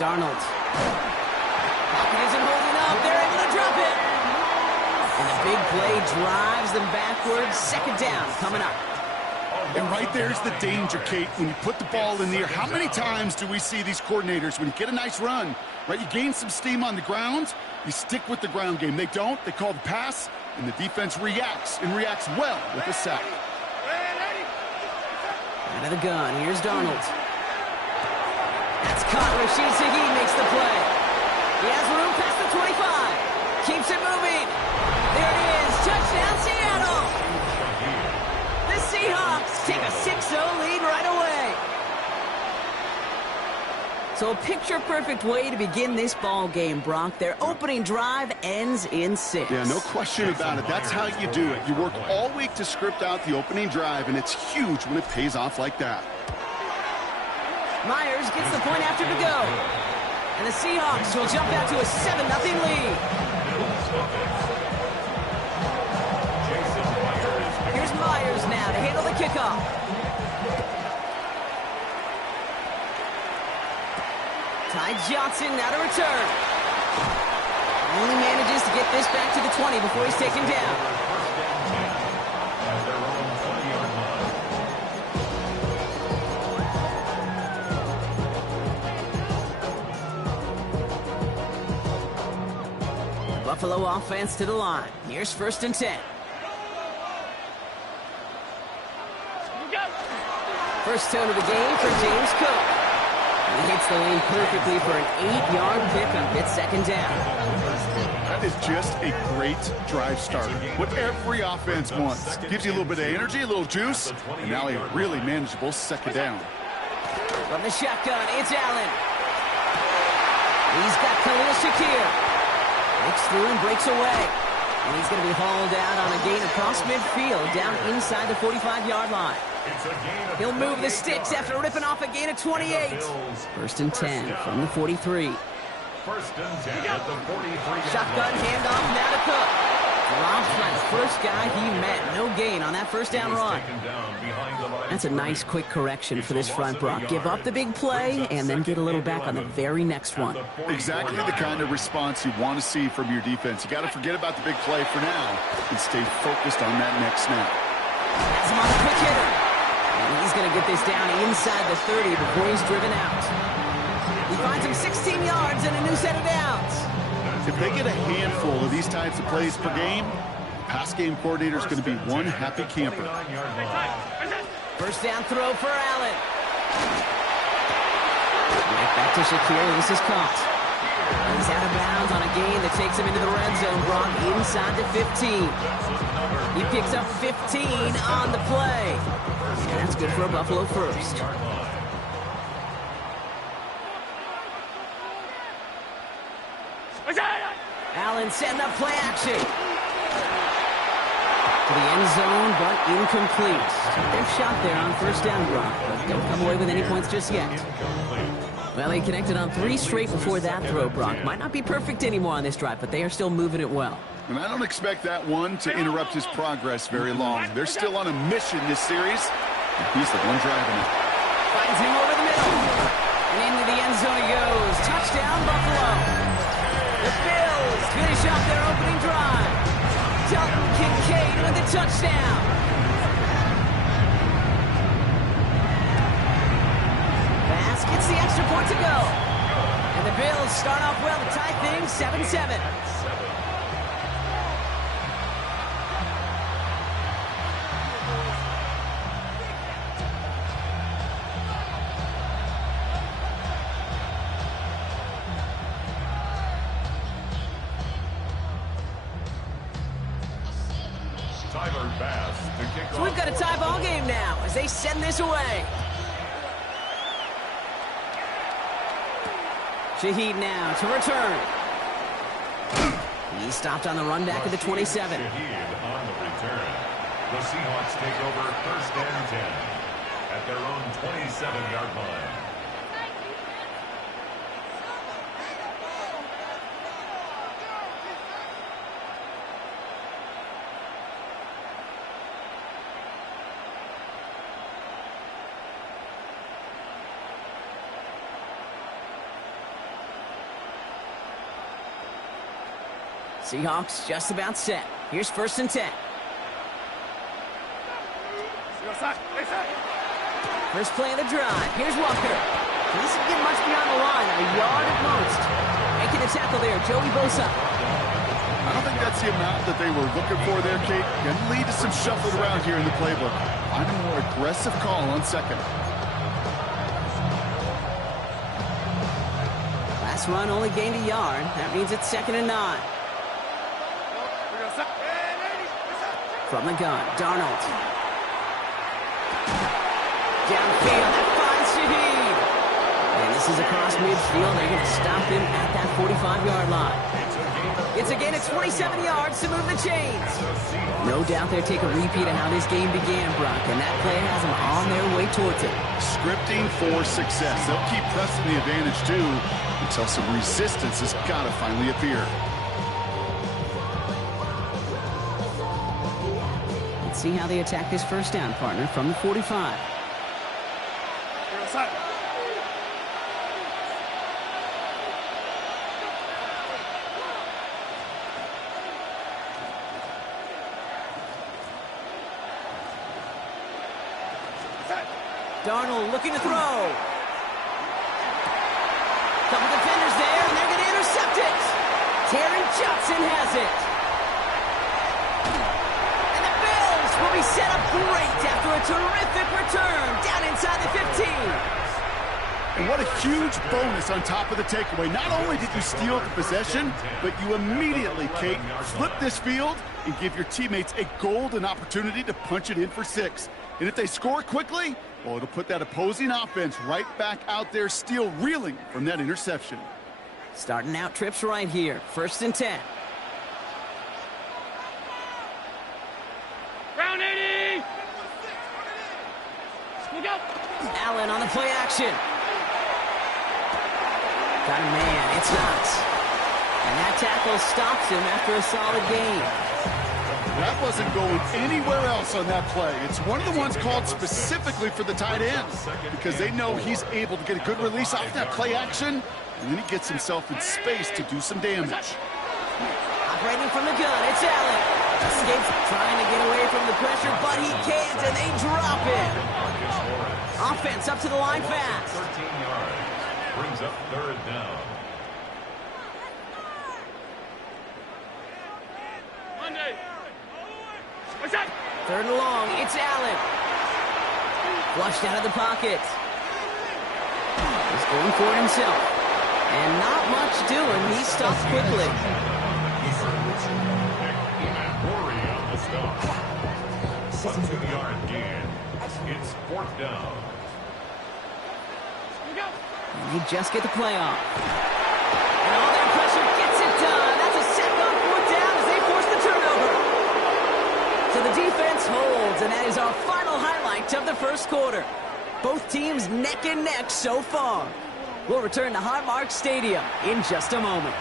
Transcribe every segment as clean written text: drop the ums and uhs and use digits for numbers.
Darnold. Pocket isn't holding up. They're able to drop it. And the big play drives them backwards. Second down coming up. And right there's the danger, Kate. When you put the ball in the air, how many times do we see these coordinators, when you get a nice run, right, you gain some steam on the ground, you stick with the ground game. They don't. They call the pass, and the defense reacts, and reacts well with a sack. Out of the gun. Here's Darnold. That's caught. Rashid Shaheed makes the play. He has room past the 25. Keeps it moving. There it is. Touchdown, Seattle. The Seahawks take a 6-0 lead right away. So a picture-perfect way to begin this ball game, Brock. Their opening drive ends in 6. Yeah, no question about it. That's how you do it. You work all week to script out the opening drive, and it's huge when it pays off like that. Myers gets the point after to go. And the Seahawks will jump out to a 7-0 lead. Here's Myers now to handle the kickoff. Ty Johnson now to return. Only manages to get this back to the 20 before he's taken down. Buffalo offense to the line. Here's 1st and 10. First tone of the game for James Cook. He hits the lane perfectly for an 8-yard pickup. It's 2nd down. That is just a great drive starter. What every offense wants. Gives you a little bit of energy, a little juice, and now a really manageable 2nd down. From the shotgun, it's Allen. He's got Khalil Shakir. Breaks through and breaks away. And he's going to be hauled out on a gain across midfield down inside the 45-yard line. He'll move the sticks after ripping off a gain of 28. 1st and 10 from the 43. 1st and 10 at the 43. Shotgun handoff now to Cook. Drops by the first guy he met. No gain on that 1st down run. That's a nice quick correction for this front, Brock. Give up the big play and then get a little back on the very next one. Exactly the kind of response you want to see from your defense. You got to forget about the big play for now and stay focused on that next snap. That's him on a quick hitter. And he's going to get this down inside the 30 before he's driven out. He finds him 16 yards and a new set of downs. If they get a handful of these types of plays per game, the pass game coordinator is going to be one happy camper. 1st down throw for Allen. Right back to Shakir. This is caught. He's out of bounds on a gain that takes him into the red zone. Brock inside the 15. He picks up 15 on the play. And that's good for a Buffalo 1st. Allen setting up play action. To the end zone, but incomplete. They've shot there on 1st down, Brock, but don't come away with any points just yet. Well, he connected on 3 straight before that throw, Brock. Might not be perfect anymore on this drive, but they are still moving it well. And I don't expect that one to interrupt his progress very long. They're still on a mission this series, and he's the one driving it. Finds him over the middle. And into the end zone he goes. Touchdown, Buffalo. The Bills finish off their opening drive. Dalton Kincaid with the touchdown. Pass gets the extra point to go. And the Bills start off well to tie things 7-7. So we've got a tie ball game now as they send this away. Shaheed now to return. He stopped on the run back at the 27. Shaheed on the return. The Seahawks take over 1st and 10 at their own 27-yard line. Seahawks just about set. Here's 1st and 10. First play of the drive. Here's Walker. He doesn't get much beyond the line, a yard at most. Making a tackle there, Joey Bosa. I don't think that's the amount that they were looking for there, Kate. Going to lead to some shuffling around here in the playbook. Find a more aggressive call on 2nd. Last run only gained a yard. That means it's 2nd and 9. From the gun, Darnold. Downfield, that finds Shaheed. And this is across midfield. They're going to stop him at that 45-yard line. It's a gain of 27 yards to move the chains. No doubt they'll take a repeat of how this game began, Brock, and that play has them on their way towards it. Scripting for success. They'll keep pressing the advantage, too, until some resistance has got to finally appear. Let's see how they attack this 1st down, partner, from the 45. Darnold looking to throw. Couple defenders there, and they're going to intercept it. Terry Johnson has it. And the Bills will be set up great after a terrific return down inside the 15. And what a huge bonus on top of the takeaway. Not only did you steal the possession, but you immediately, Kate, flip this field and give your teammates a golden opportunity to punch it in for 6. And if they score quickly, well, it'll put that opposing offense right back out there, still reeling from that interception. Starting out trips right here. 1st and 10. Round 80! Look out! Allen on the play action. Got a man. It's Knox. And that tackle stops him after a solid gain. That wasn't going anywhere else on that play. It's one of the ones called specifically for the tight end because they know he's able to get a good release off that play action, and then he gets himself in space to do some damage. Operating from the gun, it's Allen. Escapes trying to get away from the pressure, but he can't, and they drop him. Offense up to the line fast. 13 yards. Brings up 3rd down. Monday! 3rd and long, it's Allen. Flushed out of the pocket. He's going for it himself. And not much doing. He stops quickly. Rory on the stop. 2-yard gain. It's 4th down. And they just get the play off. And all that pressure gets it done. That's a sack on 4th down as they force the turnover. So the defense holds, and that is our final highlight of the 1st quarter. Both teams neck and neck so far. We'll return to Highmark Stadium in just a moment.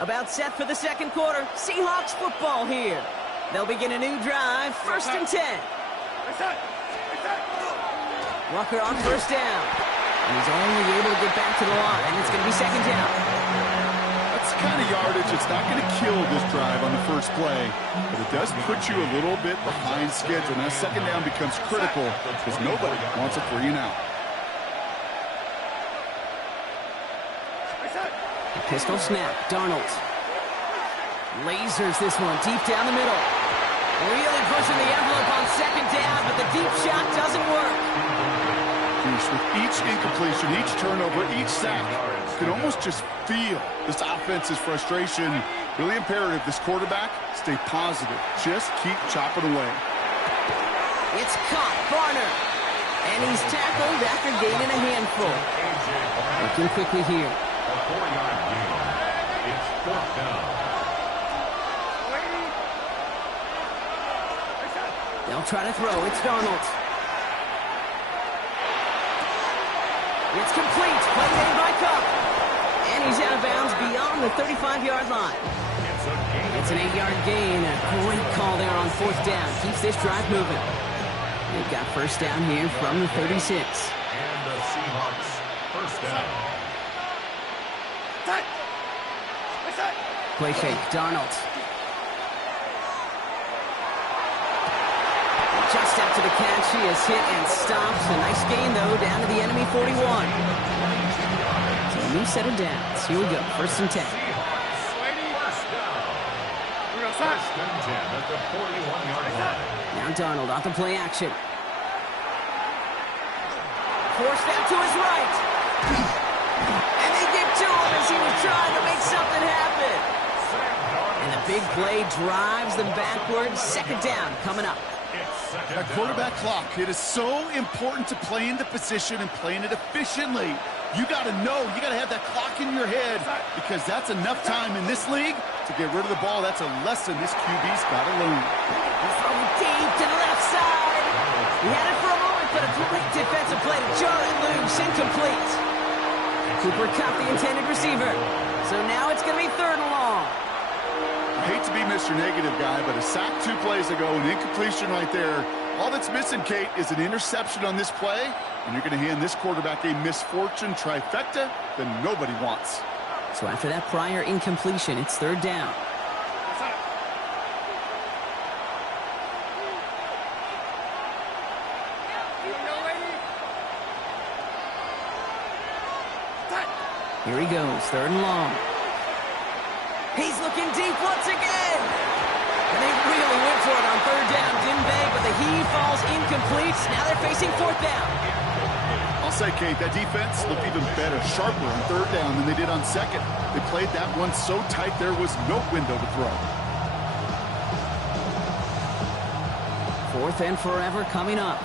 About set for the 2nd quarter. Seahawks football here. They'll begin a new drive, 1st and 10. Walker on 1st down. And he's only able to get back to the line, and it's going to be 2nd down. That's the kind of yardage it's not going to kill this drive on the 1st play, but it does put you a little bit behind schedule. Now 2nd down becomes critical because nobody wants a 3 and out. The pistol snap, Darnold. Lasers this one deep down the middle. Really pushing the envelope on 2nd down, but the deep shot doesn't work. With each incompletion, each turnover, each sack, you can almost just feel this offense's frustration. Really imperative this quarterback stay positive. Just keep chopping away. It's caught, Varner. And he's tackled after gaining a handful. Looking quickly here. A 4-yard gain. It's 4th down. They'll try to throw. It's Darnold. It's complete. Play made by Cup. And he's out of bounds beyond the 35-yard line. It's a gain It's an 8-yard gain. A great call there on 4th down. Keeps this drive moving. They've got first down here from the 36. And the Seahawks first down. Play fake, Darnold. Just after the catch, he is hit and stops. A nice gain, though, down to the enemy 41. So a new set of downs. Here we go, 1st and 10. First and 10 at the 41-yard line. Now Darnold off the play action. Forced out to his right. And they get to him as he was trying to make something happen. And the big play drives them backwards. 2nd down coming up. That quarterback clock, it is so important to play in the position and playing it efficiently. You got to know, you got to have that clock in your head because that's enough time in this league to get rid of the ball. That's a lesson this QB's got to learn. He's throwing deep to the left side. He had it for a moment, but a great defensive play to jar it loose, incomplete. Cooper caught the intended receiver. So now it's going to be 3rd and long. I hate to be Mr. Negative guy, but a sack 2 plays ago, an incompletion right there. All that's missing, Kate, is an interception on this play, and you're going to hand this quarterback a misfortune trifecta that nobody wants. So after that prior incompletion, it's 3rd down. Here he goes, 3rd and long. He's looking deep once again. And they really went for it on 3rd down, didn't they? But the heave falls incomplete. Now they're facing 4th down. I'll say, Kate, that defense looked even better, sharper on 3rd down than they did on 2nd. They played that one so tight there was no window to throw. 4th and forever coming up.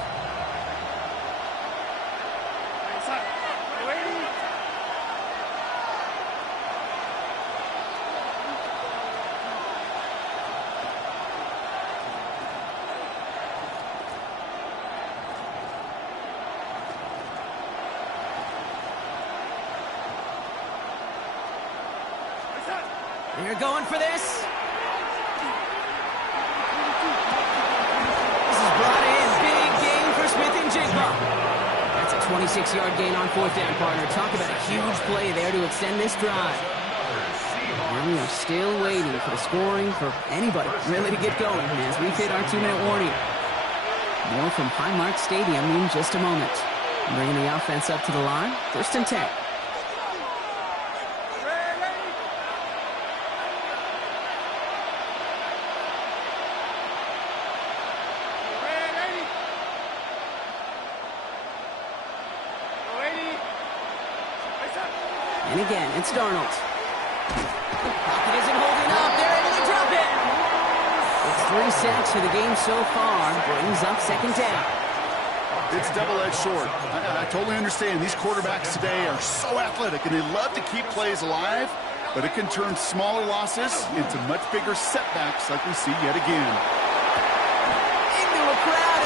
They're going for this. This is brought in. Big gain for Smith and Jigba. That's a 26-yard gain on 4th down, partner. Talk about a huge play there to extend this drive. And we are still waiting for the scoring for anybody really to get going as we hit our 2-minute warning. More from Highmark Stadium in just a moment. Bringing the offense up to the line. 1st and 10. And again, it's Darnold. Pocket isn't holding up. They're able to drop it. It's 3 sacks for the game so far. Brings up 2nd down. It's double-edged sword. I totally understand. These quarterbacks today are so athletic, and they love to keep plays alive, but it can turn smaller losses into much bigger setbacks like we see yet again. Into a crowd.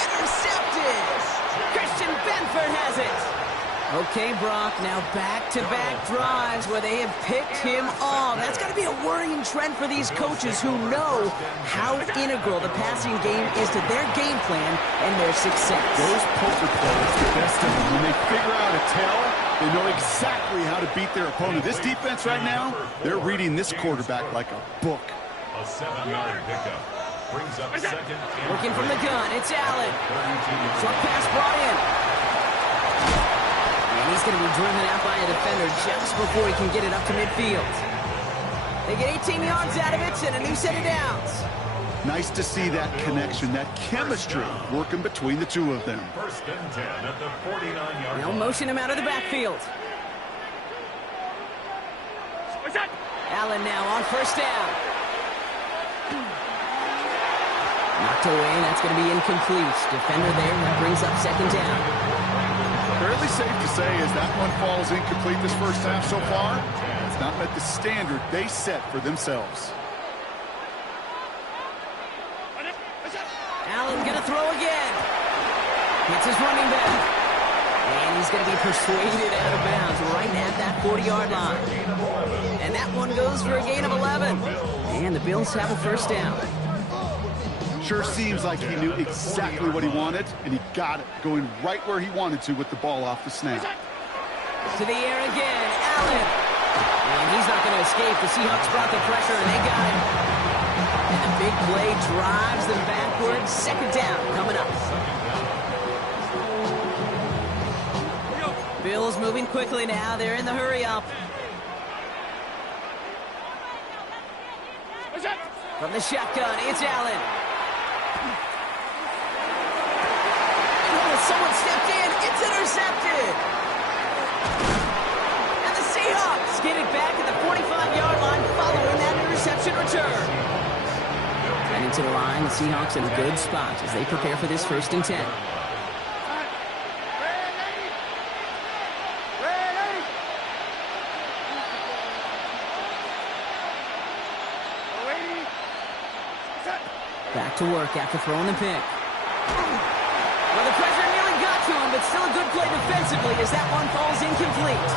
Intercepted. Christian Benford has it. Okay, Brock, now back-to-back drives where they have picked him off. That's got to be a worrying trend for these coaches who know how integral the passing game is to their game plan and their success. Those poker players, the best of them, when they figure out a tell, they know exactly how to beat their opponent. This defense right now, they're reading this quarterback like a book. A 7-yard pickup brings up 2nd and Working from the gun, it's Allen. Short pass brought in. And he's going to be driven out by a defender just before he can get it up to midfield. They get 18 yards out of it and a new set of downs. Nice to see that connection, that chemistry working between the two of them. 1st and 10 at the 49-yard They'll line. motion him out of the backfield. Allen now on 1st down. Knocked away, that's going to be incomplete. Defender there, that brings up 2nd down. Fairly safe to say as that one falls incomplete this first half so far, it's not met the standard they set for themselves. Allen going to throw again. Hits his running back. And he's going to be persuaded out of bounds right at that 40-yard line. And that one goes for a gain of 11. And the Bills have a first down. Sure seems like he knew exactly what he wanted, and he got it, going right where he wanted to with the ball off the snap. To the air again, Allen. And he's not going to escape. The Seahawks brought the pressure, and they got him. And the big play drives them backwards. Second down coming up. Bills moving quickly now. They're in the hurry-up. From the shotgun, it's Allen. Someone stepped in. It's intercepted. And the Seahawks get it back at the 45-yard line following that interception return. Heading to the line, the Seahawks in a good spot as they prepare for this 1st and 10. Back to work after throwing the pick. Well, the pressure nearly got to him, but still a good play defensively as that one falls incomplete.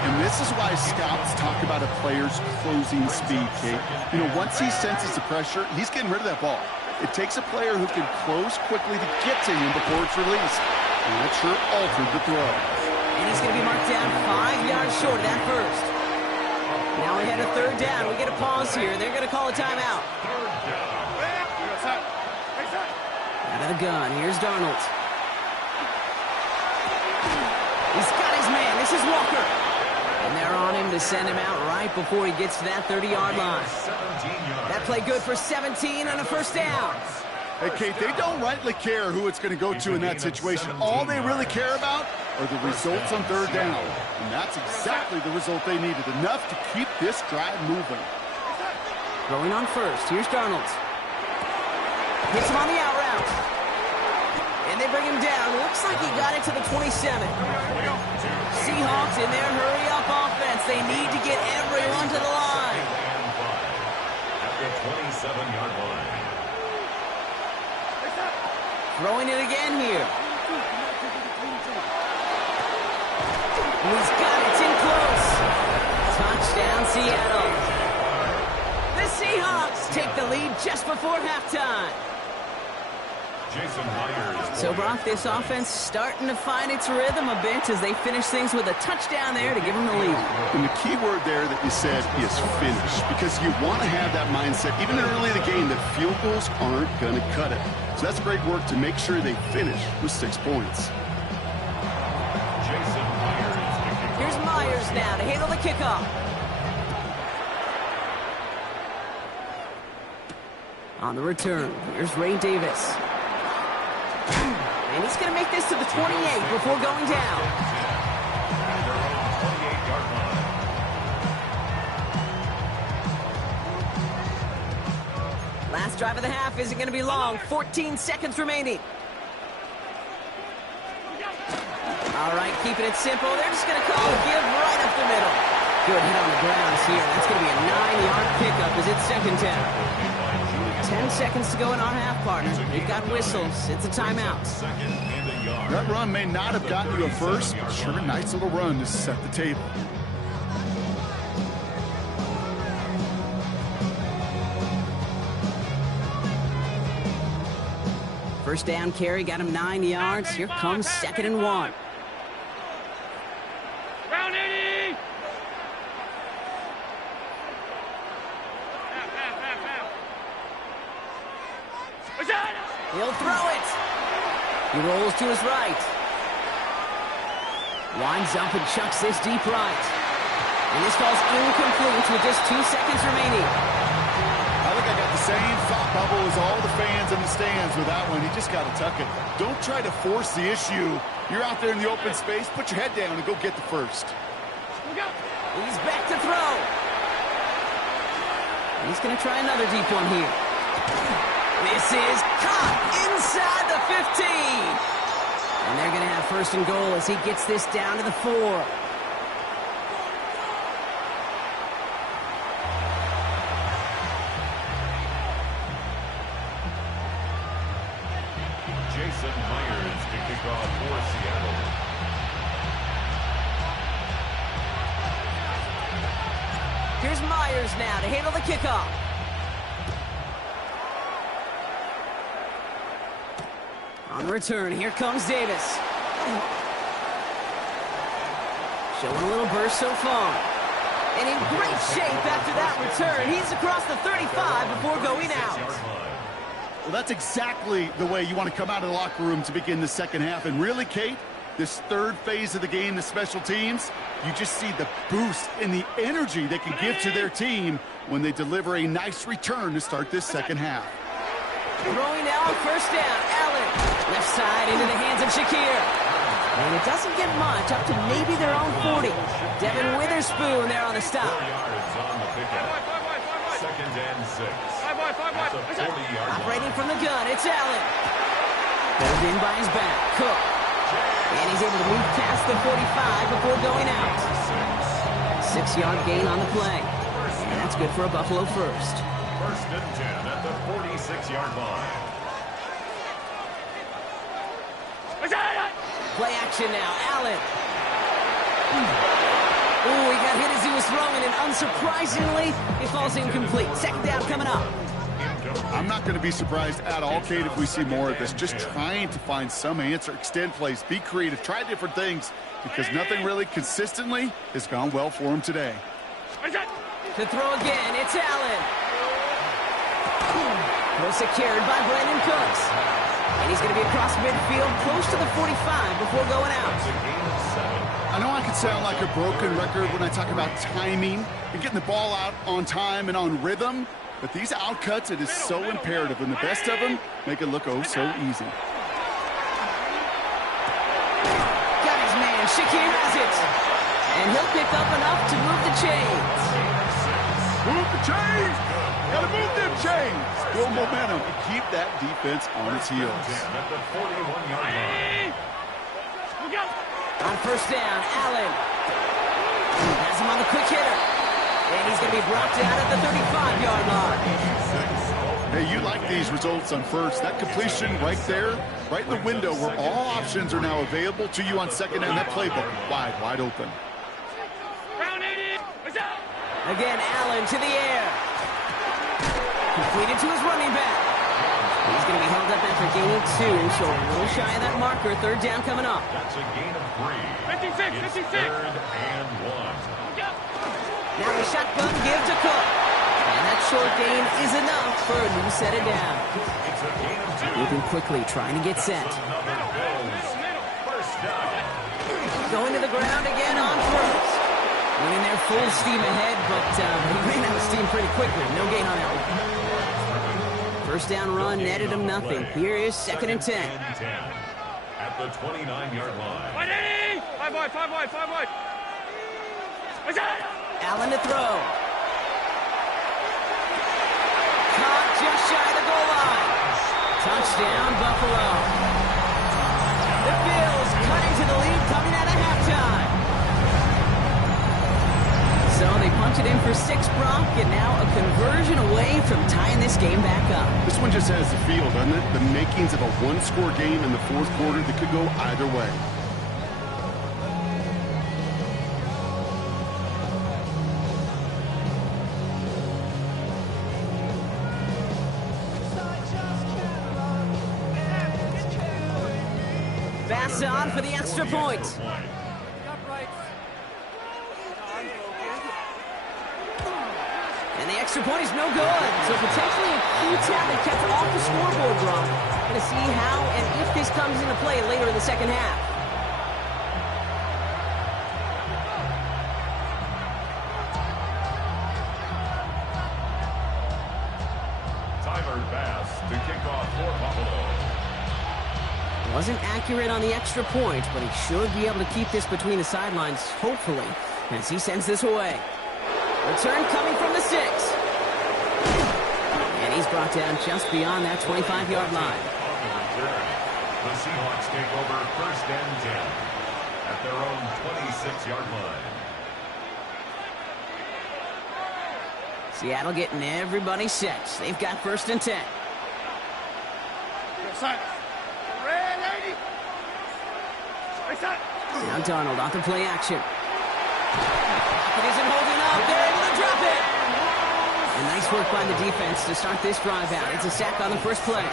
And this is why scouts talk about a player's closing speed, Kate. You know, once he senses the pressure, he's getting rid of that ball. It takes a player who can close quickly to get to him before it's released. And that sure altered the throw. And he's going to be marked down 5 yards short of that first. Now we had a 3rd down. We get a pause here. They're going to call a timeout. Out of the gun. Here's Darnold. He's got his man. This is Walker. And they're on him to send him out right before he gets to that 30-yard line. That play good for 17 on a first down. Hey, Kate, they don't rightly care who it's going to go to in that situation. All they really care about are the results on 3rd down. And that's exactly the result they needed. Enough to keep this drive moving. Going on first. Here's Darnold. Hits him on the out route. And they bring him down. Looks like he got it to the 27. Seahawks in their hurry-up offense. They need to get everyone to the line. At the 27-yard line. Throwing it again here. He's got it. It's in close. Touchdown, Seattle. The Seahawks take the lead just before halftime. Jason Myers. So, Brock, this offense starting to find its rhythm a bit as they finish things with a touchdown there to give them the lead. And the key word there that you said is finish, because you want to have that mindset, even early in the game, that field goals aren't going to cut it. So that's great work to make sure they finish with 6 points. Jason Myers. Here's Myers now to handle the kickoff. On the return, here's Ray Davis. And he's going to make this to the 28 before going down. Last drive of the half isn't going to be long. 14 seconds remaining. All right, keeping it simple. They're just going to call a give right up the middle. Good hit on the grounds here. That's going to be a 9-yard pickup as it's 2nd down. 10 seconds to go in our half, partner. They've got whistles. It's a timeout. That run may not have gotten you a first, but sure, a nice little run to set the table. First down carry got him 9 yards. Here comes 2nd and 1. Round 80! He'll throw it. He rolls to his right. Winds up and chucks this deep right. And this falls incomplete with just 2 seconds remaining. I think I got the same thought bubble as all the fans in the stands with that one. You just got to tuck it. Don't try to force the issue. You're out there in the open space. Put your head down and go get the first. He's back to throw. He's going to try another deep one here. This is caught inside the 15. And they're going to have 1st and goal as he gets this down to the 4. Jason Myers to kick off for Seattle. Here's Myers now to handle the kickoff. On the return, here comes Davis. Showing a little burst so far. And in great shape after that return. He's across the 35 before going out. Well, that's exactly the way you want to come out of the locker room to begin the second half. And really, Kate, this third phase of the game, the special teams, you just see the boost and the energy they can give to their team when they deliver a nice return to start this second half. Throwing now on first down. Allen, left side into the hands of Shakir. And it doesn't get much, up to maybe their own 40. Devin Witherspoon there on the stop. 4 yards on the pickup. Second and 6. At the 40-yard line. Operating from the gun, it's Allen. Goes in by his back. Cook. And he's able to move past the 45 before going out. 6-yard gain on the play. And that's good for a Buffalo first. First and 10 at the 46-yard line. Play action now. Allen. Ooh, he got hit as he was throwing, and unsurprisingly, it falls incomplete. Second down coming up. I'm not going to be surprised at all, Kate, if we see more of this. Just trying to find some answer, extend plays, be creative, try different things, because nothing really consistently has gone well for him today. To throw again, it's Allen. Well secured by Brandon Cooks. And he's going to be across midfield, close to the 45 before going out. I know I could sound like a broken record when I talk about timing and getting the ball out on time and on rhythm, but these outcuts, it is so imperative, and the best of them make it look oh so easy. Got his man, Shakir has it. And he'll pick up enough to move the chains. Move the chains! Gotta move them chains! Build momentum and keep that defense on its heels. At the 41-yard line. On first down, Allen. Has him on the quick hitter. And he's going to be brought down at the 35-yard line. Hey, you like these results on first. That completion right there, right in the window where all options are now available to you on second down. That playbook wide open. Again, Allen to the air. Completed to his running back. He's going to be held up after gaining 2, so a little shy of that marker. Third down coming up. That's a gain of 3. 56. Third and 1. Now the shotgun give to Cook. And that short gain is enough for a new set of down. It's a gain of 2. Moving quickly, trying to get set. Another Bills. First down. Going to the ground again on first. Winning their full steam ahead, but he ran out of steam pretty quickly. No gain on that one. First down run netted him nothing. Here is second and 10. At the 29-yard line. Five wide. Allen to throw. Caught just shy of the goal line. Touchdown, Buffalo. The Bills cutting to the lead coming out of halftime. So they punch it in for 6, Brock, and now a conversion away from tying this game back up. This one just has the feel, doesn't it? The makings of a one-score game in the fourth quarter that could go either way. Pass on for the extra point. And the extra point is no good. So potentially a key tablet kept off the scoreboard, Brock. Going to see how and if this comes into play later in the second half. Tyler Bass to kick off for Buffalo. Wasn't accurate on the extra point, but he should be able to keep this between the sidelines, hopefully, as he sends this away. Return coming from the 6. And he's brought down just beyond that 25-yard line. The Seahawks take over first and 10 at their own 26-yard line. Seattle getting everybody set. They've got first and 10. Now Darnold off the play action. It isn't holding up. They're able to drop it. Nice work by the defense to start this drive out. It's a sack on the first play.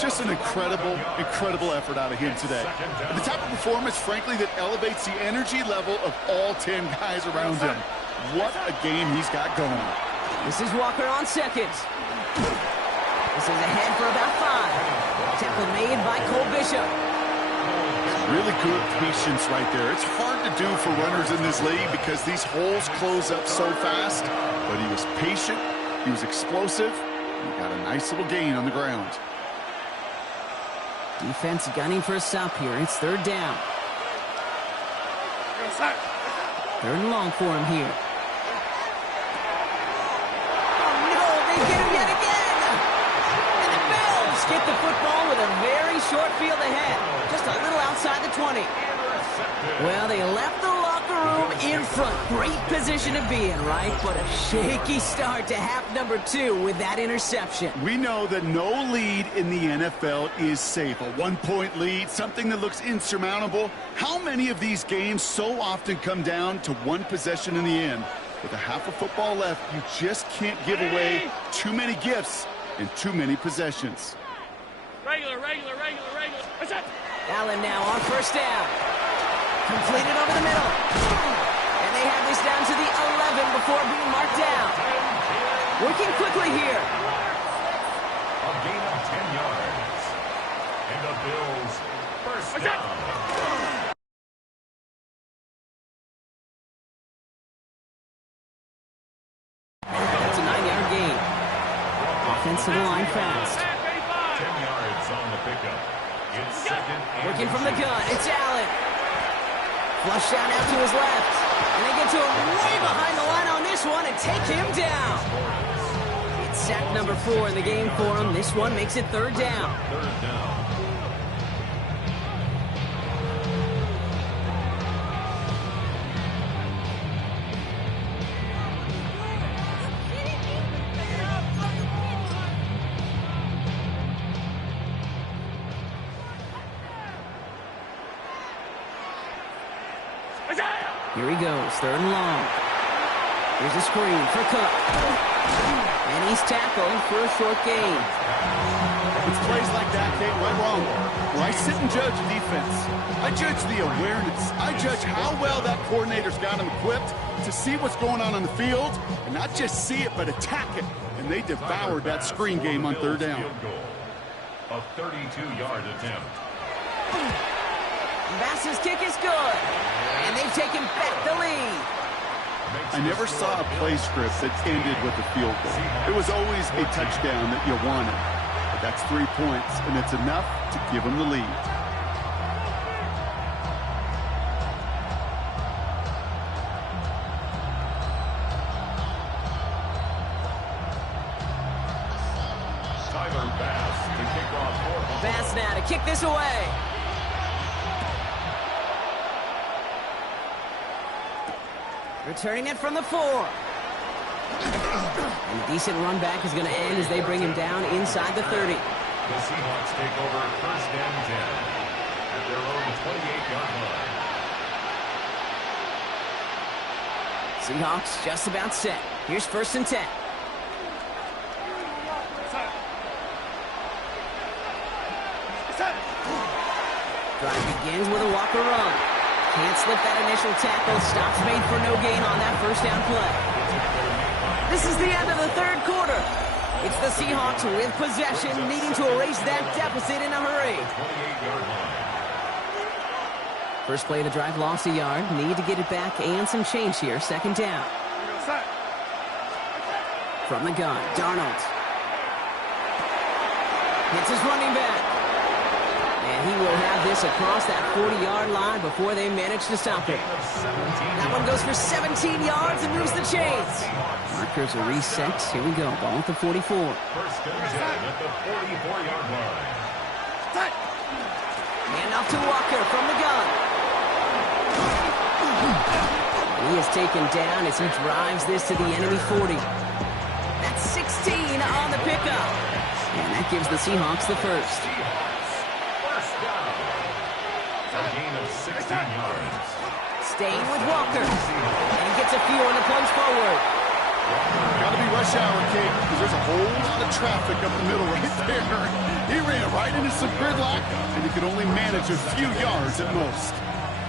Just an incredible, incredible effort out of him today. And the type of performance, frankly, that elevates the energy level of all 10 guys around him. What a game he's got going. This is Walker on seconds. This is ahead for about 5. Tackle made by Cole Bishop. Really good patience right there. It's hard to do for runners in this league because these holes close up so fast. But he was patient, he was explosive, and he got a nice little gain on the ground. Defense gunning for a stop here. It's third down. Third and long for him here. Oh, no, they get him yet again. And the Bills get the football with a very short field ahead. Just a little outside the 20. Well, they left the locker room in front. Great position to be in, right? But a shaky start to half number 2 with that interception. We know that no lead in the NFL is safe. A 1-point lead, something that looks insurmountable. How many of these games so often come down to one possession in the end? With a half of football left, you just can't give away too many gifts in too many possessions. Regular. What's that? Allen now on first down. Completed over the middle. And they have this down to the 11 before being marked down. Working quickly here. A gain of 10 yards. And the Bills first down. That's a 9-yard gain. Offensive line fast. 10 yards on the pickup. It's second and Working from the gun. It's Allen. Flush down out to his left. And they get to him way behind the line on this one and take him down. It's sack number 4 in the game for him. This one makes it third down. third down. Here he goes, third and long. Here's a screen for Cook. And he's tackled for a short gain. It's plays like that can't went wrong. When I sit and judge defense, I judge the awareness. I judge how well that coordinator's got him equipped to see what's going on the field, and not just see it, but attack it. And they devoured that screen game on third down. A 32-yard attempt. Bass's kick is good. And they've taken back the lead. I never saw a play script that ended with a field goal. It was always a touchdown that you wanted. But that's 3 points, and it's enough to give them the lead. Tyler Bass to kick off for him. Bass now to kick this away. Returning it from the 4. And a decent run back is going to end as they bring him down inside the 30. The Seahawks take over first and 10 at their own 28-yard line. Seahawks just about set. Here's first and 10. Drive begins with a Walker run. Can't slip that initial tackle. Stops made for no gain on that first down play. This is the end of the third quarter. It's the Seahawks with possession, needing to erase that deficit in a hurry. 28-yard line. First play of the drive lost a yard. Need to get it back and some change here. Second down. From the gun, Darnold. Hits his running back. And he will have this across that 40-yard line before they manage to stop it. That one goes for 17 yards and moves the chains. Markers are reset. Here we go. Ball at the 44. First and 10 at the 44-yard line. And off to Walker from the gun. He is taken down as he drives this to the enemy 40. That's 16 on the pickup. And that gives the Seahawks the first. First down. A gain of 16 yards. Staying with Walker. And he gets a few on the plunge forward. Got to be rush hour there's a whole lot of traffic up the middle right there. He ran right into some gridlock, and he could only manage a few yards at most.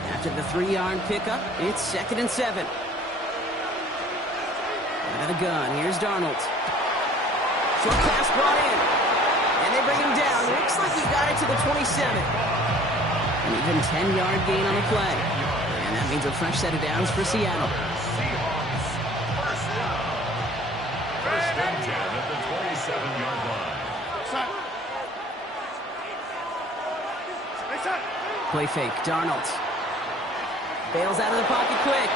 After the 3-yard pickup, it's 2nd and 7. Out of the gun, here's Darnold. Short pass brought in. And they bring him down. Looks like he got it to the 27. An even 10-yard gain on the play. And that means a fresh set of downs for Seattle. First and 10 at the 27-yard line. Play fake, Darnold. Bails out of the pocket quick.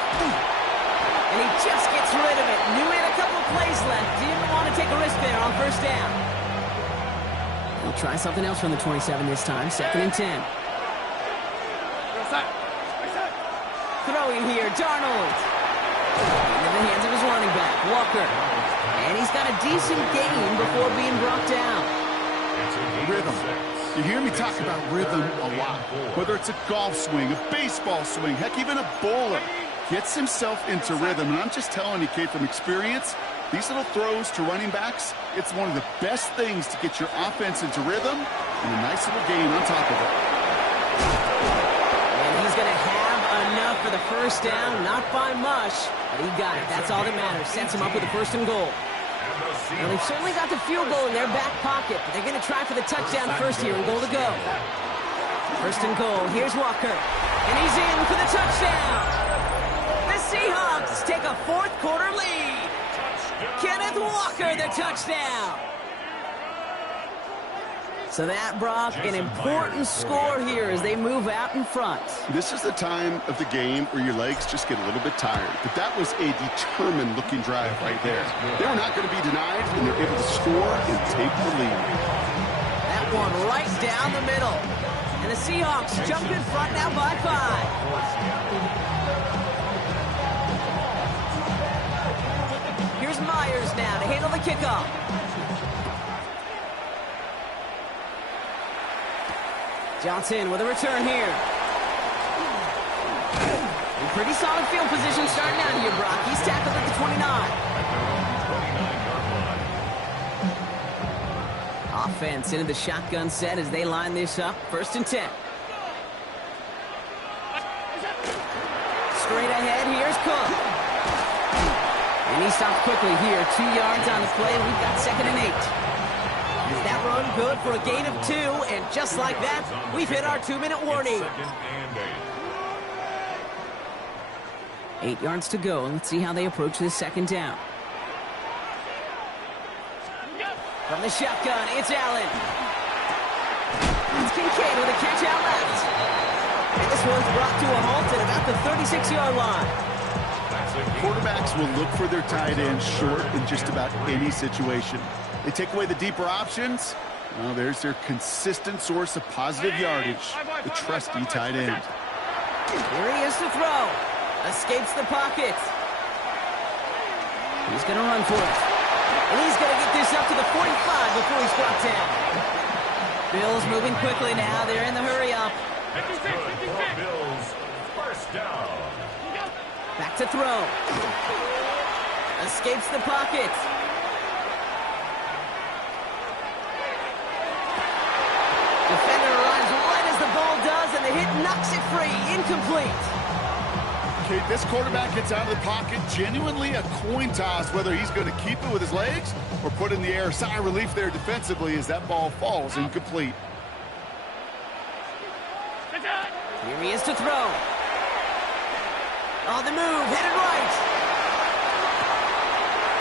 And he just gets rid of it. Knew he had a couple of plays left. Didn't want to take a risk there on first down. He'll try something else from the 27 this time. 2nd and 10. Throwing here, Darnold. Into the hands of his running back, Walker. And he's got a decent gain before being brought down. Rhythm. You hear me talk about rhythm a lot. Whether it's a golf swing, a baseball swing, heck, even a bowler gets himself into rhythm. And I'm just telling you, Kate, from experience, these little throws to running backs, it's one of the best things to get your offense into rhythm and a nice little gain on top of it. And he's going to have enough for the first down, not by much, but he got it. That's all that matters. Sets him up with a 1st and goal. Well, they've certainly got the field goal in their back pocket, but they're going to try for the touchdown first here and goal to go. 1st and goal. Here's Walker. And he's in for the touchdown. The Seahawks take a 4th quarter lead. Kenneth Walker, the touchdown. So that, Brock, an important score here as they move out in front. This is the time of the game where your legs just get a little bit tired. But that was a determined-looking drive right there. They were not going to be denied, and they're able to score and take the lead. That one right down the middle. And the Seahawks jump in front now by 5. Here's Myers now to handle the kickoff. Johnson with a return here. In pretty solid field position starting out here, Brock. He's tackled at the 29. Offense into the shotgun set as they line this up. 1st and 10. Straight ahead, here's Cook. And he stops quickly here. 2 yards on the play, and we've got 2nd and 8. Is that run good for a gain of 2? And just like that, we've hit our 2-minute warning. 8 yards to go. Let's see how they approach this 2nd down. From the shotgun, it's Allen. It's Kincaid with a catch out left. And this one's brought to a halt at about the 36-yard line. Quarterbacks will look for their tight end short in just about any situation. They take away the deeper options. Well, there's their consistent source of positive yardage, the trusty tight end. Here he is to throw. Escapes the pocket. He's going to run for it. And he's going to get this up to the 45 before he's brought down. Bills moving quickly now. They're in the hurry up. Bills, 1st down. Back to throw. Escapes the pocket. Defender arrives right as the ball does, and the hit knocks it free. Incomplete. Okay, this quarterback gets out of the pocket, genuinely a coin toss whether he's going to keep it with his legs or put it in the air. Sigh of relief there defensively as that ball falls incomplete. Here he is to throw. On the move, headed right.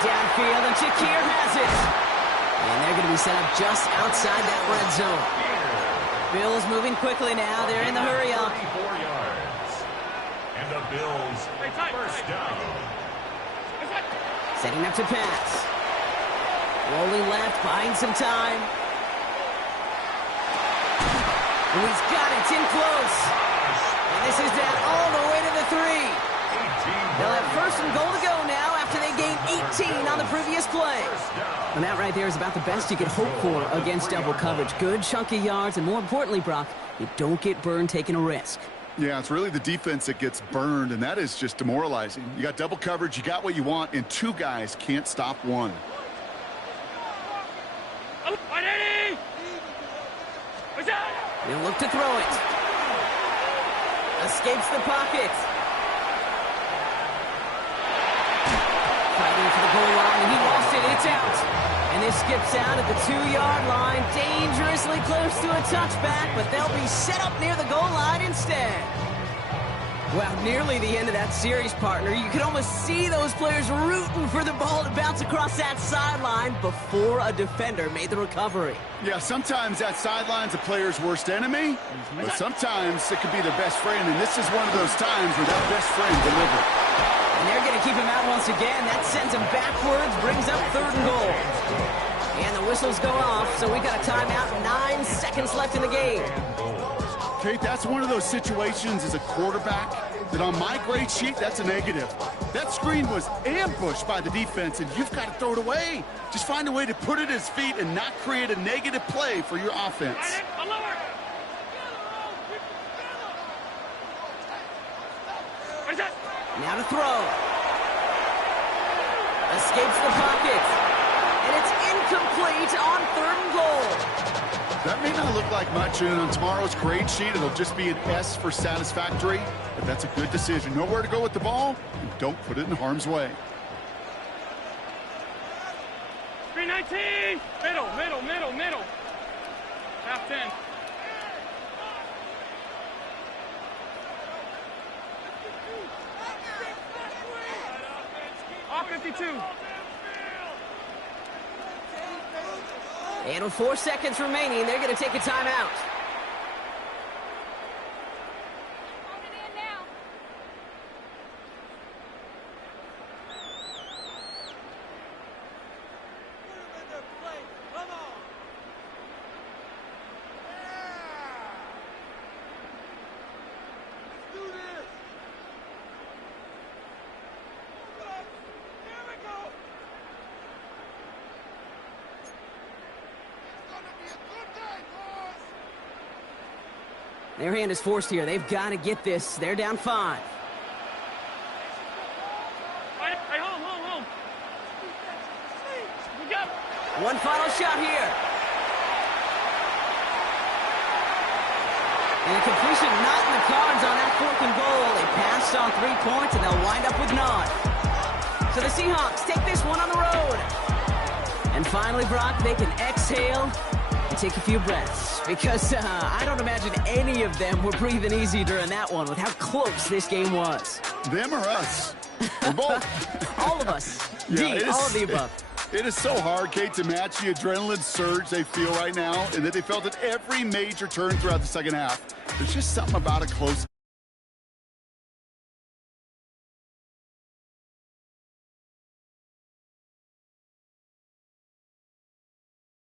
Downfield, and Shakir has it. And they're going to be set up just outside that red zone. Bills moving quickly now. They're in the hurry up. 34 yards. And the Bills, 1st down. Setting up to pass. Rolling left, buying some time. And he's got it, it's in close. And this is down all the way to the 3. They'll have 1st and goal to go now after they gained 18 on the previous play. And that right there is about the best you could hope for against double coverage. Good chunky yards, and more importantly, Brock, you don't get burned taking a risk. Yeah, it's really the defense that gets burned, and that is just demoralizing. You got double coverage, you got what you want, and 2 guys can't stop one. 180! What's that? He'll look to throw it. Escapes the pocket. Fighting for the goal line, and he lost it. It's out. And this skips out at the 2-yard line. Dangerously close to a touchback, but they'll be set up near the goal line instead. Well, nearly the end of that series, partner. You could almost see those players rooting for the ball to bounce across that sideline before a defender made the recovery. Yeah, sometimes that sideline's a player's worst enemy, but sometimes it could be their best friend, and this is one of those times where that best friend delivered. And they're going to keep him out once again. That sends him backwards, brings up 3rd and goal. And the whistles go off, so we got a timeout, 9 seconds left in the game. Kate, that's one of those situations as a quarterback that on my grade sheet, that's a negative. That screen was ambushed by the defense, and you've got to throw it away. Just find a way to put it at his feet and not create a negative play for your offense. Now to throw. Escapes the pocket. And it's incomplete on 3rd and goal. That may not look like much, and on tomorrow's grade sheet, it'll just be an S for satisfactory, but that's a good decision. Know where to go with the ball, and don't put it in harm's way. 319! Middle. Half 10. Off 52. And with 4 seconds remaining, they're going to take a timeout. Their hand is forced here. They've got to get this. They're down 5. Hey, home. We got it. One final shot here. And a completion not in the cards on that 4th and goal. They passed on 3 points, and they'll wind up with none. So the Seahawks take this one on the road. And finally, Brock, they can exhale and take a few breaths, because I don't imagine any of them were breathing easy during that one with how close this game was. Them or us? We're both. All of us. Yeah, all of the above. It is so hard, Kate, to match the adrenaline surge they feel right now, and that they felt at every major turn throughout the second half. There's just something about a close